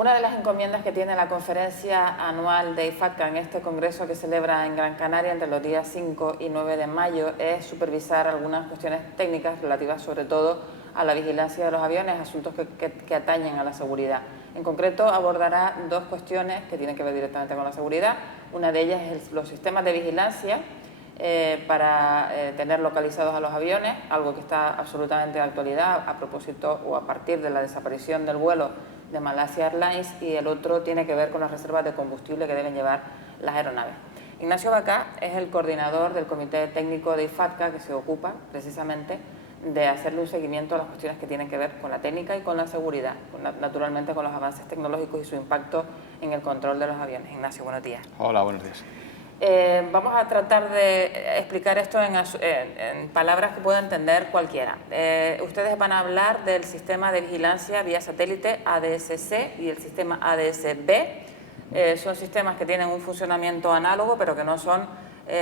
Una de las encomiendas que tiene la conferencia anual de IFATCA en este congreso que celebra en Gran Canaria entre los días 5 y 9 de mayo es supervisar algunas cuestiones técnicas relativas sobre todo a la vigilancia de los aviones, asuntos que atañen a la seguridad. En concreto abordará dos cuestiones que tienen que ver directamente con la seguridad. Una de ellas es los sistemas de vigilancia para tener localizados a los aviones, algo que está absolutamente de actualidad a propósito o a partir de la desaparición del vuelo de Malaysia Airlines, y el otro tiene que ver con las reservas de combustible que deben llevar las aeronaves. Ignacio Bacá es el coordinador del comité técnico de IFATCA que se ocupa precisamente de hacerle un seguimiento a las cuestiones que tienen que ver con la técnica y con la seguridad, naturalmente con los avances tecnológicos y su impacto en el control de los aviones. Ignacio, buenos días. Hola, buenos días. Vamos a tratar de explicar esto en palabras que pueda entender cualquiera. Ustedes van a hablar del sistema de vigilancia vía satélite ADS-C y el sistema ADS-B. Son sistemas que tienen un funcionamiento análogo, pero que no son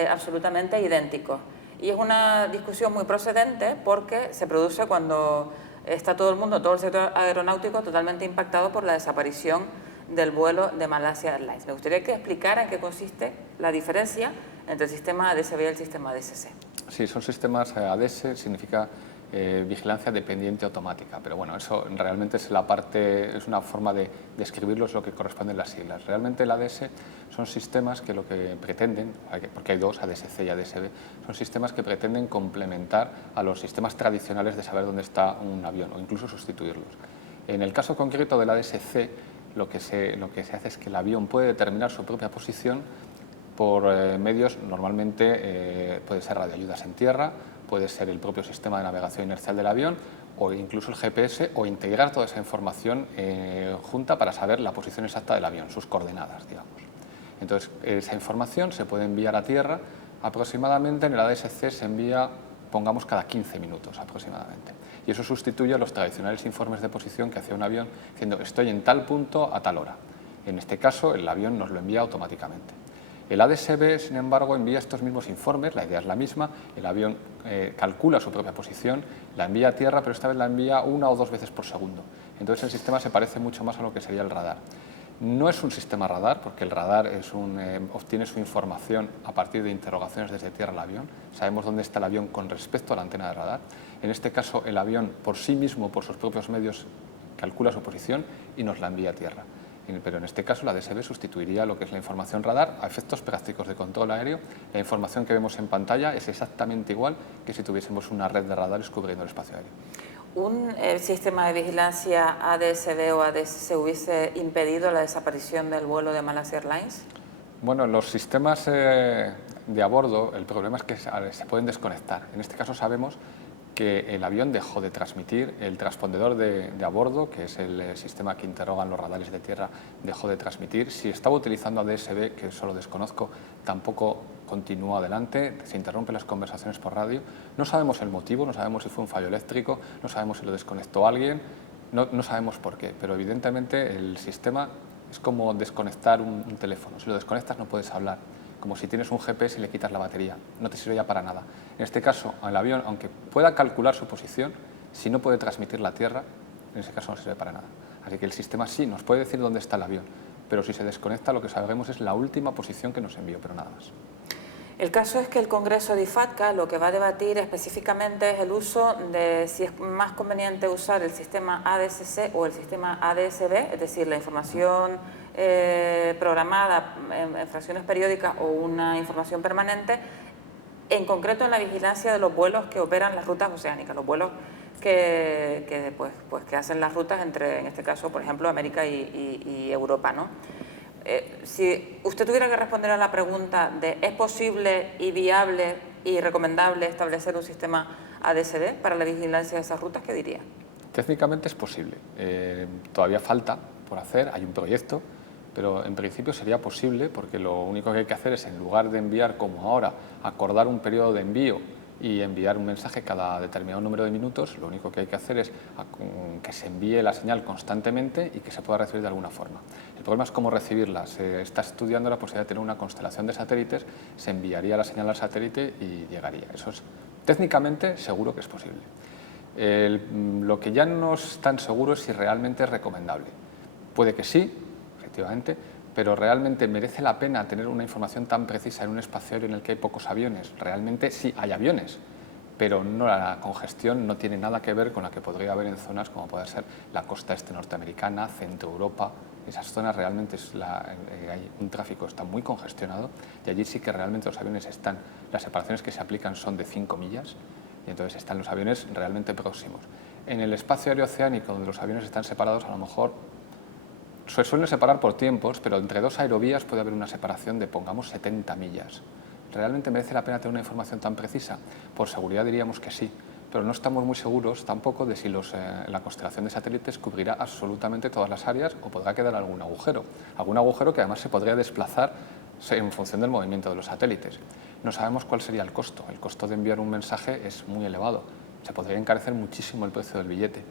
absolutamente idénticos. Y es una discusión muy procedente porque se produce cuando está todo el mundo, todo el sector aeronáutico totalmente impactado por la desaparición del vuelo de Malaysia Airlines. Me gustaría que explicara en qué consiste la diferencia entre el sistema ADS-B y el sistema ADS-C. Sí, son sistemas ADS, significa vigilancia dependiente automática, pero bueno, eso realmente es una forma de describirlo, es lo que corresponden las siglas. Realmente el ADS son sistemas que lo que pretenden, porque hay dos, ADS-C y ADS-B, son sistemas que pretenden complementar a los sistemas tradicionales de saber dónde está un avión o incluso sustituirlos. En el caso concreto del ADS-C, lo que se hace es que el avión puede determinar su propia posición por medios, normalmente puede ser radioayudas en tierra, puede ser el propio sistema de navegación inercial del avión o incluso el GPS, o integrar toda esa información junta para saber la posición exacta del avión, sus coordenadas, digamos. Entonces, esa información se puede enviar a tierra aproximadamente, en el ADS-C se envía, pongamos, cada 15 minutos aproximadamente. Y eso sustituye a los tradicionales informes de posición que hacía un avión diciendo estoy en tal punto a tal hora. En este caso, el avión nos lo envía automáticamente. El ADS-B, sin embargo, envía estos mismos informes, la idea es la misma, el avión calcula su propia posición, la envía a tierra, pero esta vez la envía 1 o 2 veces por segundo. Entonces el sistema se parece mucho más a lo que sería el radar. No es un sistema radar, porque el radar obtiene su información a partir de interrogaciones desde tierra al avión. Sabemos dónde está el avión con respecto a la antena de radar. En este caso, el avión por sí mismo, por sus propios medios, calcula su posición y nos la envía a tierra. Pero en este caso la ADS-B sustituiría lo que es la información radar a efectos prácticos de control aéreo. La información que vemos en pantalla es exactamente igual que si tuviésemos una red de radares cubriendo el espacio aéreo. ¿Un sistema de vigilancia ADS-B o ADS-C hubiese impedido la desaparición del vuelo de Malaysia Airlines? Bueno, los sistemas de a bordo, el problema es que se pueden desconectar. En este caso sabemos que el avión dejó de transmitir, el transpondedor de a bordo, que es el sistema que interrogan los radares de tierra, dejó de transmitir. Si estaba utilizando ADS-B, que eso lo desconozco, tampoco continuó adelante, se interrumpen las conversaciones por radio. No sabemos el motivo, no sabemos si fue un fallo eléctrico, no sabemos si lo desconectó alguien, no sabemos por qué, pero evidentemente el sistema es como desconectar un teléfono. Si lo desconectas no puedes hablar, como si tienes un GPS y le quitas la batería, no te sirve ya para nada. En este caso, el avión, aunque pueda calcular su posición, si no puede transmitir la tierra, en ese caso no sirve para nada. Así que el sistema sí nos puede decir dónde está el avión, pero si se desconecta lo que sabremos es la última posición que nos envió, pero nada más. El caso es que el Congreso de IFATCA lo que va a debatir específicamente es el uso de si es más conveniente usar el sistema ADS-C o el sistema ADS-B, es decir, la información programada en fracciones periódicas o una información permanente, en concreto en la vigilancia de los vuelos que operan las rutas oceánicas, los vuelos que hacen las rutas entre, en este caso, por ejemplo, América y Europa, ¿no? Si usted tuviera que responder a la pregunta de ¿es posible y viable y recomendable establecer un sistema ADS-B para la vigilancia de esas rutas, ¿qué diría? Técnicamente es posible. Todavía falta por hacer, hay un proyecto, pero en principio sería posible porque lo único que hay que hacer es, en lugar de enviar como ahora, acordar un periodo de envío y enviar un mensaje cada determinado número de minutos, lo único que hay que hacer es que se envíe la señal constantemente y que se pueda recibir de alguna forma. El problema es cómo recibirla. Se está estudiando la posibilidad de tener una constelación de satélites, se enviaría la señal al satélite y llegaría. Eso es técnicamente seguro que es posible. Lo que ya no es tan seguro es si realmente es recomendable. puede que sí, efectivamente, pero realmente merece la pena tener una información tan precisa en un espacio aéreo en el que hay pocos aviones. Realmente sí hay aviones, pero no, la congestión no tiene nada que ver con la que podría haber en zonas como puede ser la costa este norteamericana, Centro Europa. Esas zonas realmente hay un tráfico, está muy congestionado, y allí sí que realmente los aviones están, las separaciones que se aplican son de 5 millas, y entonces están los aviones realmente próximos. En el espacio aéreo oceánico, donde los aviones están separados, a lo mejor se suelen separar por tiempos, pero entre dos aerovías puede haber una separación de, pongamos, 70 millas. ¿Realmente merece la pena tener una información tan precisa? Por seguridad diríamos que sí, pero no estamos muy seguros tampoco de si la constelación de satélites cubrirá absolutamente todas las áreas o podrá quedar algún agujero que además se podría desplazar en función del movimiento de los satélites. No sabemos cuál sería el costo de enviar un mensaje es muy elevado, se podría encarecer muchísimo el precio del billete.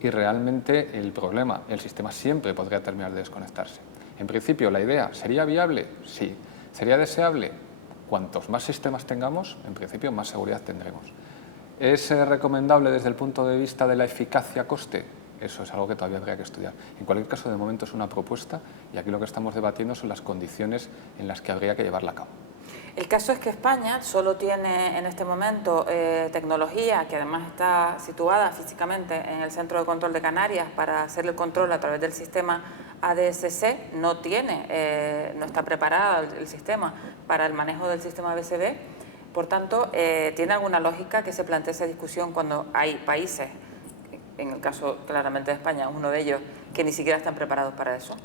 Y realmente el problema, el sistema siempre podría terminar de desconectarse. En principio, la idea, ¿sería viable? Sí. ¿Sería deseable? Cuantos más sistemas tengamos, en principio, más seguridad tendremos. ¿Es recomendable desde el punto de vista de la eficacia-coste? Eso es algo que todavía habría que estudiar. En cualquier caso, de momento es una propuesta y aquí lo que estamos debatiendo son las condiciones en las que habría que llevarla a cabo. El caso es que España solo tiene en este momento tecnología que además está situada físicamente en el Centro de Control de Canarias para hacer el control a través del sistema ADSC. No está preparado el sistema para el manejo del sistema BCD. Por tanto, ¿tiene alguna lógica que se plantee esa discusión cuando hay países, en el caso claramente de España, uno de ellos, que ni siquiera están preparados para eso?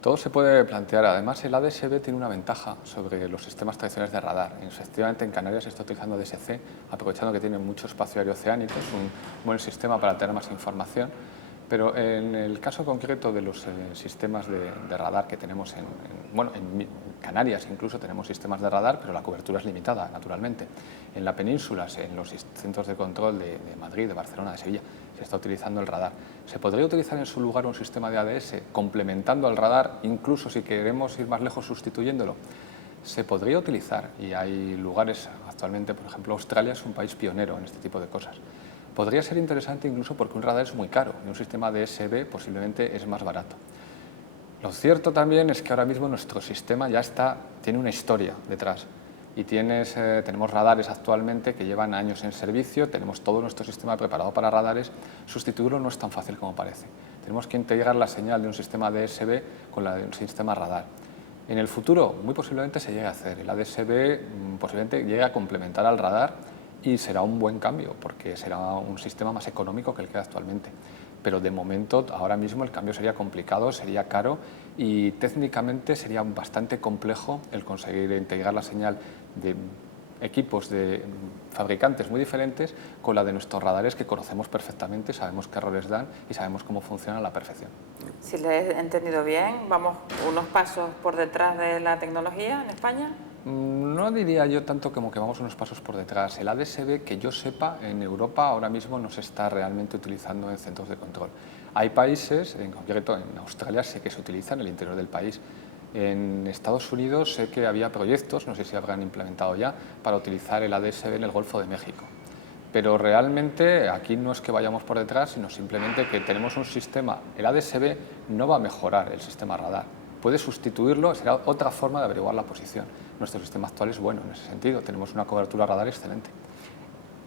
Todo se puede plantear. Además, el ADS-B tiene una ventaja sobre los sistemas tradicionales de radar. Efectivamente, en Canarias se está utilizando ADS-C, aprovechando que tiene mucho espacio aéreo oceánico, es un buen sistema para tener más información. Pero en el caso concreto de los sistemas de radar que tenemos en Canarias incluso tenemos sistemas de radar, pero la cobertura es limitada, naturalmente. En la península, en los centros de control de Madrid, de Barcelona, de Sevilla, se está utilizando el radar. ¿Se podría utilizar en su lugar un sistema de ADS complementando al radar, incluso si queremos ir más lejos sustituyéndolo? Se podría utilizar y hay lugares actualmente, por ejemplo, Australia es un país pionero en este tipo de cosas. Podría ser interesante incluso porque un radar es muy caro y un sistema de ADS-B posiblemente es más barato. Lo cierto también es que ahora mismo nuestro sistema ya tiene una historia detrás y tenemos radares actualmente que llevan años en servicio, tenemos todo nuestro sistema preparado para radares, sustituirlo no es tan fácil como parece. Tenemos que integrar la señal de un sistema ADS-B con la de un sistema radar. En el futuro, muy posiblemente se llegue a hacer. El ADS-B posiblemente llegue a complementar al radar y será un buen cambio porque será un sistema más económico que el que hay actualmente. Pero de momento, ahora mismo, el cambio sería complicado, sería caro y técnicamente sería bastante complejo el conseguir integrar la señal de equipos de fabricantes muy diferentes con la de nuestros radares que conocemos perfectamente, sabemos qué errores dan y sabemos cómo funcionan a la perfección. Si le he entendido bien, vamos unos pasos por detrás de la tecnología en España. No diría yo tanto como que vamos unos pasos por detrás. El ADS-B, que yo sepa, en Europa ahora mismo no se está realmente utilizando en centros de control. Hay países, en concreto en Australia sé que se utiliza en el interior del país. En Estados Unidos sé que había proyectos, no sé si habrán implementado ya, para utilizar el ADS-B en el Golfo de México. Pero realmente aquí no es que vayamos por detrás, sino simplemente que tenemos un sistema. El ADS-B no va a mejorar el sistema radar. Puede sustituirlo, será otra forma de averiguar la posición. Nuestro sistema actual es bueno en ese sentido, tenemos una cobertura radar excelente.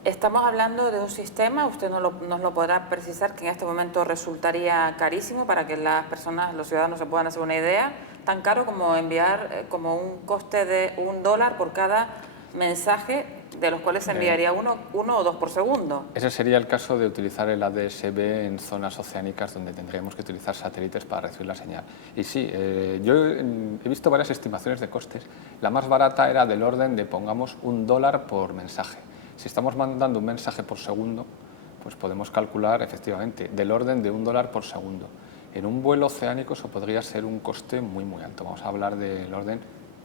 Estamos hablando de un sistema, usted nos lo podrá precisar, que en este momento resultaría carísimo para que las personas, los ciudadanos se puedan hacer una idea, tan caro como enviar, como un coste de $1 por cada mensaje, de los cuales se enviaría uno o dos por segundo. Ese sería el caso de utilizar el ADS-B en zonas oceánicas donde tendríamos que utilizar satélites para recibir la señal. Y sí, yo he visto varias estimaciones de costes. La más barata era del orden de, pongamos, $1 por mensaje. Si estamos mandando un mensaje por segundo, pues podemos calcular efectivamente del orden de $1 por segundo. En un vuelo oceánico eso podría ser un coste muy, muy alto. Vamos a hablar del orden,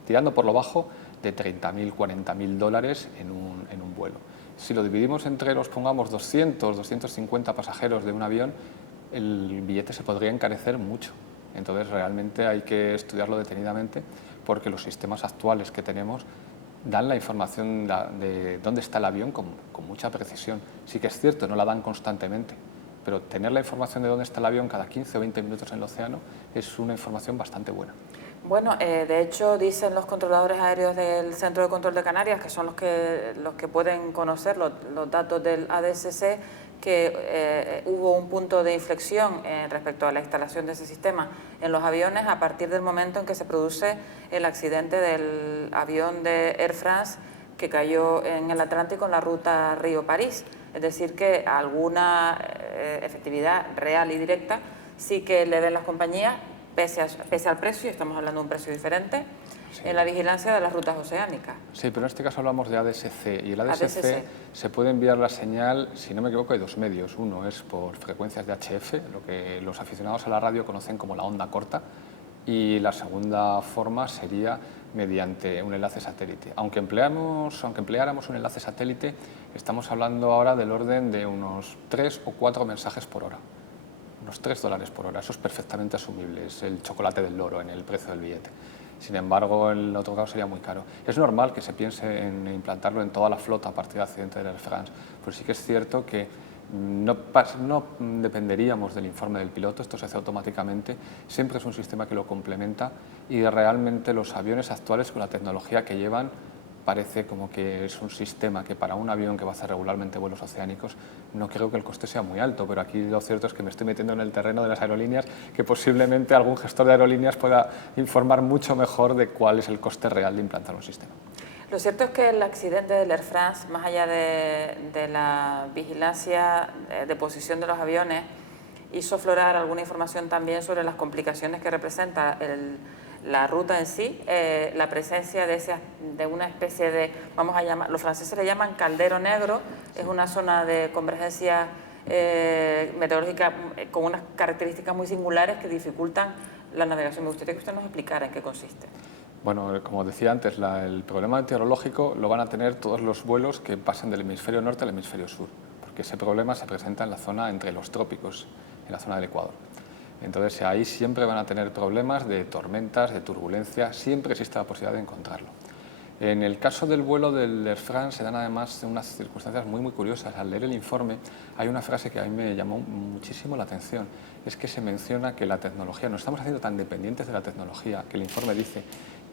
tirando por lo bajo, de $30.000, $40.000 en un vuelo. Si lo dividimos entre los, pongamos, 200, 250 pasajeros de un avión, el billete se podría encarecer mucho. Entonces realmente hay que estudiarlo detenidamente porque los sistemas actuales que tenemos dan la información de dónde está el avión con mucha precisión. Sí que es cierto, no la dan constantemente, pero tener la información de dónde está el avión cada 15 o 20 minutos en el océano es una información bastante buena. Bueno, de hecho dicen los controladores aéreos del Centro de Control de Canarias, que son los que pueden conocer los datos del ADSC, que hubo un punto de inflexión respecto a la instalación de ese sistema en los aviones a partir del momento en que se produce el accidente del avión de Air France que cayó en el Atlántico en la ruta Río-París. Es decir, que alguna efectividad real y directa sí que le den las compañías, pese al precio, estamos hablando de un precio diferente, sí, en la vigilancia de las rutas oceánicas. Sí, pero en este caso hablamos de ADS-C, y el ADS-C se puede enviar la señal, si no me equivoco, hay dos medios. Uno es por frecuencias de HF, lo que los aficionados a la radio conocen como la onda corta, y la segunda forma sería mediante un enlace satélite. Aunque empleáramos un enlace satélite, estamos hablando ahora del orden de unos 3 o 4 mensajes por hora. Unos $3 por hora, eso es perfectamente asumible, es el chocolate del loro en el precio del billete. Sin embargo, en el otro caso sería muy caro. Es normal que se piense en implantarlo en toda la flota a partir del accidente de Air France, pero sí que es cierto que no dependeríamos del informe del piloto, esto se hace automáticamente, siempre es un sistema que lo complementa y realmente los aviones actuales con la tecnología que llevan parece como que es un sistema que para un avión que va a hacer regularmente vuelos oceánicos no creo que el coste sea muy alto, pero aquí lo cierto es que me estoy metiendo en el terreno de las aerolíneas, que posiblemente algún gestor de aerolíneas pueda informar mucho mejor de cuál es el coste real de implantar un sistema. Lo cierto es que el accidente del Air France, más allá de la vigilancia de posición de los aviones, hizo aflorar alguna información también sobre las complicaciones que representa la ruta en sí, la presencia de una especie de, vamos a llamar, los franceses le llaman caldero negro, es una zona de convergencia meteorológica con unas características muy singulares que dificultan la navegación. Me gustaría que usted nos explicara en qué consiste. Bueno, como decía antes, el problema meteorológico lo van a tener todos los vuelos que pasen del hemisferio norte al hemisferio sur, porque ese problema se presenta en la zona entre los trópicos, en la zona del Ecuador. Entonces ahí siempre van a tener problemas de tormentas, de turbulencia, siempre existe la posibilidad de encontrarlo. En el caso del vuelo del Air France se dan además unas circunstancias muy curiosas. Al leer el informe hay una frase que a mí me llamó muchísimo la atención, es que se menciona que la tecnología, nos estamos haciendo tan dependientes de la tecnología, que el informe dice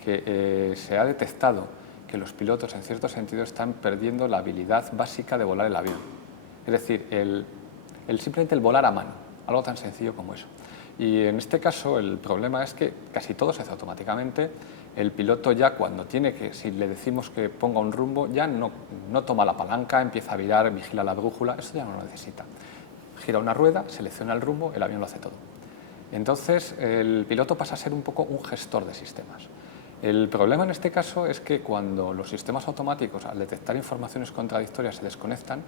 que se ha detectado que los pilotos en cierto sentido están perdiendo la habilidad básica de volar el avión. Es decir, simplemente el volar a mano, algo tan sencillo como eso. Y en este caso el problema es que casi todo se hace automáticamente. El piloto ya cuando tiene que, si le decimos que ponga un rumbo, ya no toma la palanca, empieza a virar, vigila la brújula, eso ya no lo necesita. Gira una rueda, selecciona el rumbo, el avión lo hace todo. Entonces el piloto pasa a ser un poco un gestor de sistemas. El problema en este caso es que cuando los sistemas automáticos al detectar informaciones contradictorias se desconectan,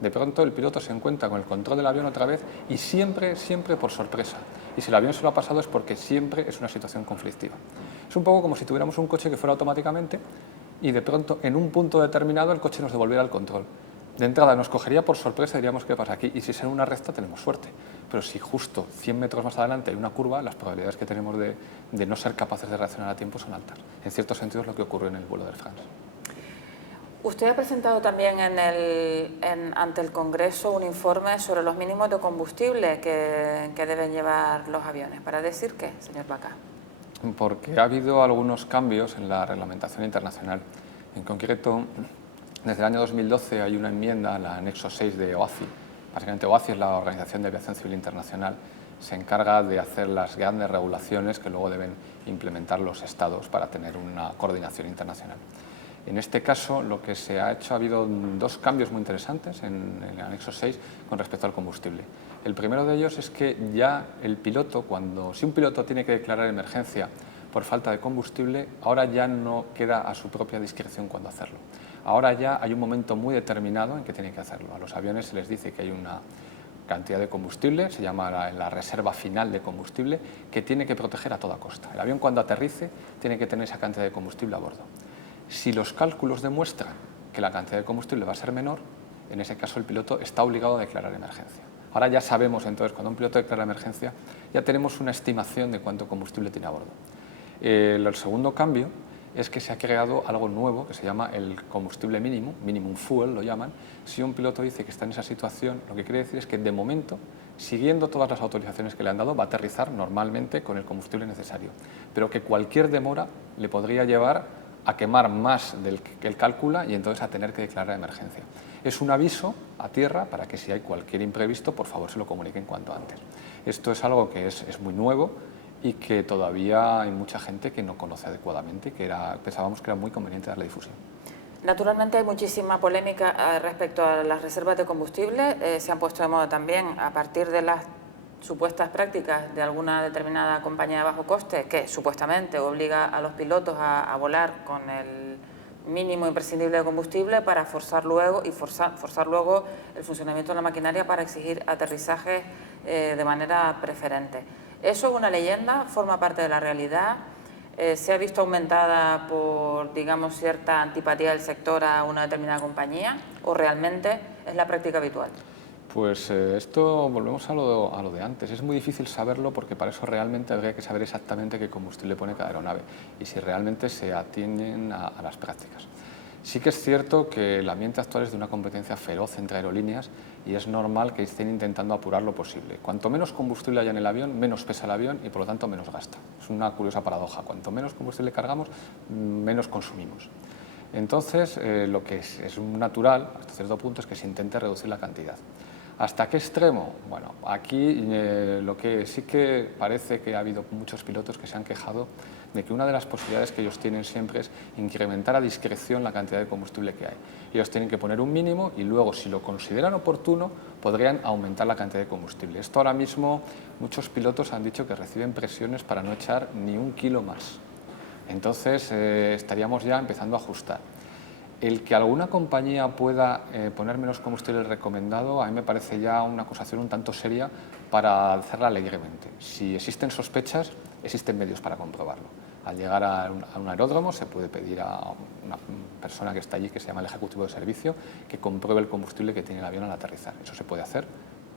de pronto el piloto se encuentra con el control del avión otra vez y siempre por sorpresa. Y si el avión se lo ha pasado es porque siempre es una situación conflictiva. Es un poco como si tuviéramos un coche que fuera automáticamente y de pronto en un punto determinado el coche nos devolviera el control. De entrada nos cogería por sorpresa y diríamos qué pasa aquí, y si es en una recta tenemos suerte, pero si justo 100 metros más adelante hay una curva, las probabilidades que tenemos de no ser capaces de reaccionar a tiempo son altas. En cierto sentido es lo que ocurrió en el vuelo de Air France. Usted ha presentado también ante el Congreso un informe sobre los mínimos de combustible que deben llevar los aviones. ¿Para decir qué, señor Baca? Porque ha habido algunos cambios en la reglamentación internacional. En concreto, desde el año 2012 hay una enmienda, la anexo 6 de OACI. Básicamente OACI es la Organización de Aviación Civil Internacional. Se encarga de hacer las grandes regulaciones que luego deben implementar los estados para tener una coordinación internacional. En este caso, lo que se ha hecho, ha habido dos cambios muy interesantes en el anexo 6 con respecto al combustible. El primero de ellos es que ya el piloto, si un piloto tiene que declarar emergencia por falta de combustible, ahora ya no queda a su propia discreción cuándo hacerlo. Ahora ya hay un momento muy determinado en que tiene que hacerlo. A los aviones se les dice que hay una cantidad de combustible, se llama la reserva final de combustible, que tiene que proteger a toda costa. El avión cuando aterrice tiene que tener esa cantidad de combustible a bordo. Si los cálculos demuestran que la cantidad de combustible va a ser menor, en ese caso el piloto está obligado a declarar emergencia. Ahora ya sabemos, entonces, cuando un piloto declara emergencia, ya tenemos una estimación de cuánto combustible tiene a bordo. El segundo cambio es que se ha creado algo nuevo que se llama el combustible mínimo, minimum fuel lo llaman. Si un piloto dice que está en esa situación, lo que quiere decir es que de momento siguiendo todas las autorizaciones que le han dado, va a aterrizar normalmente con el combustible necesario, pero que cualquier demora le podría llevar a quemar más del que él calcula y entonces a tener que declarar emergencia. Es un aviso a tierra para que si hay cualquier imprevisto, por favor se lo comuniquen cuanto antes. Esto es algo que es muy nuevo y que todavía hay mucha gente que no conoce adecuadamente y que pensábamos que era muy conveniente darle difusión. Naturalmente hay muchísima polémica respecto a las reservas de combustible. Se han puesto de moda también a partir de las supuestas prácticas de alguna determinada compañía de bajo coste que supuestamente obliga a los pilotos a volar con el mínimo imprescindible de combustible para forzar luego el funcionamiento de la maquinaria para exigir aterrizajes de manera preferente. ¿Eso es una leyenda? ¿Forma parte de la realidad? ¿Se ha visto aumentada por, digamos, cierta antipatía del sector a una determinada compañía o realmente es la práctica habitual? Pues esto, volvemos a lo de antes. Es muy difícil saberlo porque para eso realmente habría que saber exactamente qué combustible pone cada aeronave y si realmente se atienden a las prácticas. Sí que es cierto que el ambiente actual es de una competencia feroz entre aerolíneas y es normal que estén intentando apurar lo posible. Cuanto menos combustible haya en el avión, menos pesa el avión y por lo tanto menos gasta. Es una curiosa paradoja. Cuanto menos combustible cargamos, menos consumimos. Entonces, lo que es natural, hasta cierto punto, es que se intente reducir la cantidad. ¿Hasta qué extremo? Bueno, aquí lo que sí que parece que ha habido muchos pilotos que se han quejado de que una de las posibilidades que ellos tienen siempre es incrementar a discreción la cantidad de combustible que hay. Ellos tienen que poner un mínimo y luego, si lo consideran oportuno, podrían aumentar la cantidad de combustible. Esto ahora mismo muchos pilotos han dicho que reciben presiones para no echar ni un kilo más. Entonces estaríamos ya empezando a ajustar. El que alguna compañía pueda poner menos combustible recomendado, a mí me parece ya una acusación un tanto seria para hacerla alegremente. Si existen sospechas, existen medios para comprobarlo. Al llegar a un aeródromo se puede pedir a una persona que está allí, que se llama el ejecutivo de servicio, que compruebe el combustible que tiene el avión al aterrizar. Eso se puede hacer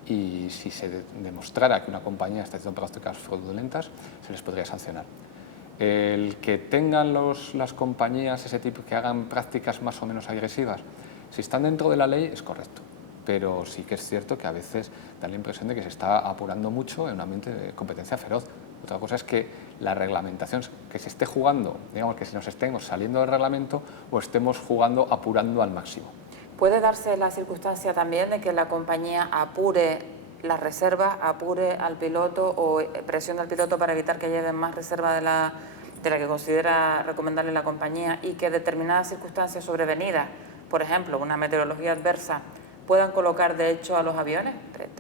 y si se demostrara que una compañía está haciendo prácticas fraudulentas, se les podría sancionar. El que tengan las compañías ese tipo, que hagan prácticas más o menos agresivas, si están dentro de la ley es correcto, pero sí que es cierto que a veces da la impresión de que se está apurando mucho en un ambiente de competencia feroz. Otra cosa es que la reglamentación, que se esté jugando, digamos que si nos estemos saliendo del reglamento o estemos jugando apurando al máximo. ¿Puede darse la circunstancia también de que la compañía apure las reservas, apure al piloto o presione al piloto para evitar que lleven más reserva de la que considera recomendable la compañía y que determinadas circunstancias sobrevenidas, por ejemplo, una meteorología adversa, puedan colocar de hecho a los aviones?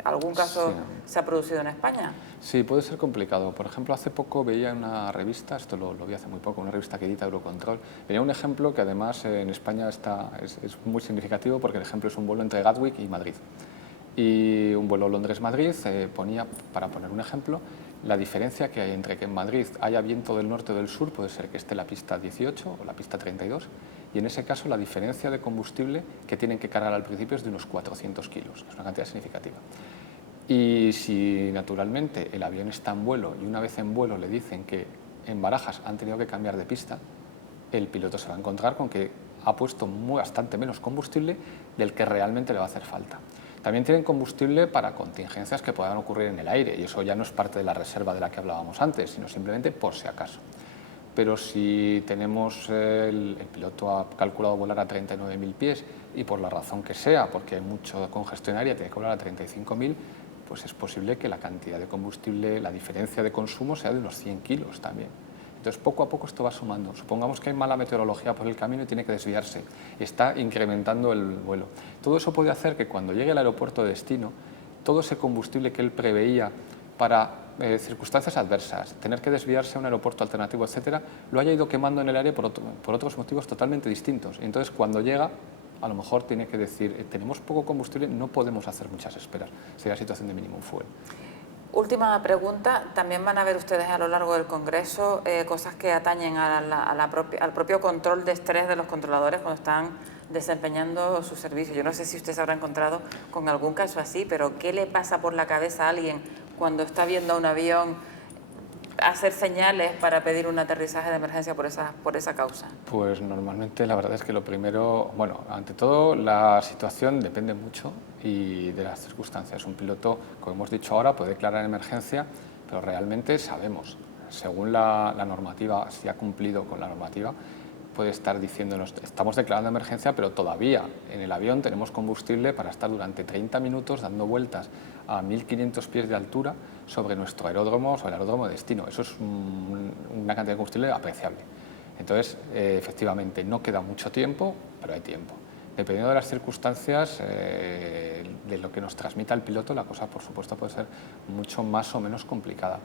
¿Algún caso Sí. se ha producido en España? Sí, puede ser complicado. Por ejemplo, hace poco veía en una revista, esto lo vi hace muy poco, una revista que edita Eurocontrol, veía un ejemplo que además en España es muy significativo porque el ejemplo es un vuelo entre Gatwick y Madrid. Y un vuelo Londres-Madrid ponía, para poner un ejemplo, la diferencia que hay entre que en Madrid haya viento del norte o del sur, puede ser que esté la pista 18 o la pista 32, y en ese caso la diferencia de combustible que tienen que cargar al principio es de unos 400 kilos, es una cantidad significativa. Y si naturalmente el avión está en vuelo y una vez en vuelo le dicen que en Barajas han tenido que cambiar de pista, el piloto se va a encontrar con que ha puesto bastante menos combustible del que realmente le va a hacer falta. También tienen combustible para contingencias que puedan ocurrir en el aire y eso ya no es parte de la reserva de la que hablábamos antes, sino simplemente por si acaso. Pero si tenemos el piloto ha calculado volar a 39.000 pies y por la razón que sea, porque hay mucho congestión aérea, tiene que volar a 35.000, pues es posible que la cantidad de combustible, la diferencia de consumo sea de unos 100 kilos también. Entonces, poco a poco esto va sumando. Supongamos que hay mala meteorología por el camino y tiene que desviarse. Está incrementando el vuelo. Todo eso puede hacer que cuando llegue al aeropuerto de destino, todo ese combustible que él preveía para circunstancias adversas, tener que desviarse a un aeropuerto alternativo, etcétera, lo haya ido quemando en el aire por otros motivos totalmente distintos. Y entonces, cuando llega, a lo mejor tiene que decir, tenemos poco combustible, no podemos hacer muchas esperas. Sería situación de minimum fuel. Última pregunta, también van a ver ustedes a lo largo del Congreso cosas que atañen al propio control de estrés de los controladores cuando están desempeñando su servicio. Yo no sé si usted se habrá encontrado con algún caso así, pero ¿qué le pasa por la cabeza a alguien cuando está viendo a un avión hacer señales para pedir un aterrizaje de emergencia por esa causa? Pues normalmente la verdad es que lo primero, bueno, ante todo la situación depende mucho y de las circunstancias. Un piloto, como hemos dicho ahora, puede declarar emergencia, pero realmente sabemos, según la normativa, si ha cumplido con la normativa, puede estar diciéndonos, estamos declarando emergencia, pero todavía en el avión tenemos combustible para estar durante 30 minutos dando vueltas a 1.500 pies de altura sobre nuestro aeródromo, sobre el aeródromo de destino. Eso es una cantidad de combustible apreciable. Entonces, efectivamente, no queda mucho tiempo, pero hay tiempo. Dependiendo de las circunstancias, de lo que nos transmita el piloto, la cosa, por supuesto, puede ser mucho más o menos complicada.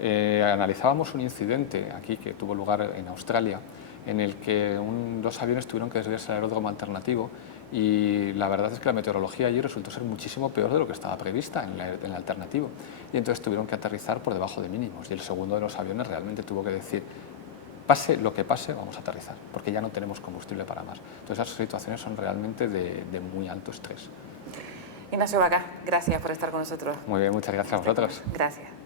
Analizábamos un incidente aquí que tuvo lugar en Australia, en el que dos aviones tuvieron que desviarse al aeródromo alternativo y la verdad es que la meteorología allí resultó ser muchísimo peor de lo que estaba prevista en el alternativo y entonces tuvieron que aterrizar por debajo de mínimos y el segundo de los aviones realmente tuvo que decir, pase lo que pase, vamos a aterrizar, porque ya no tenemos combustible para más. Entonces esas situaciones son realmente de muy alto estrés. Ignacio Vacá, gracias por estar con nosotros. Muy bien, muchas gracias a vosotros. Gracias.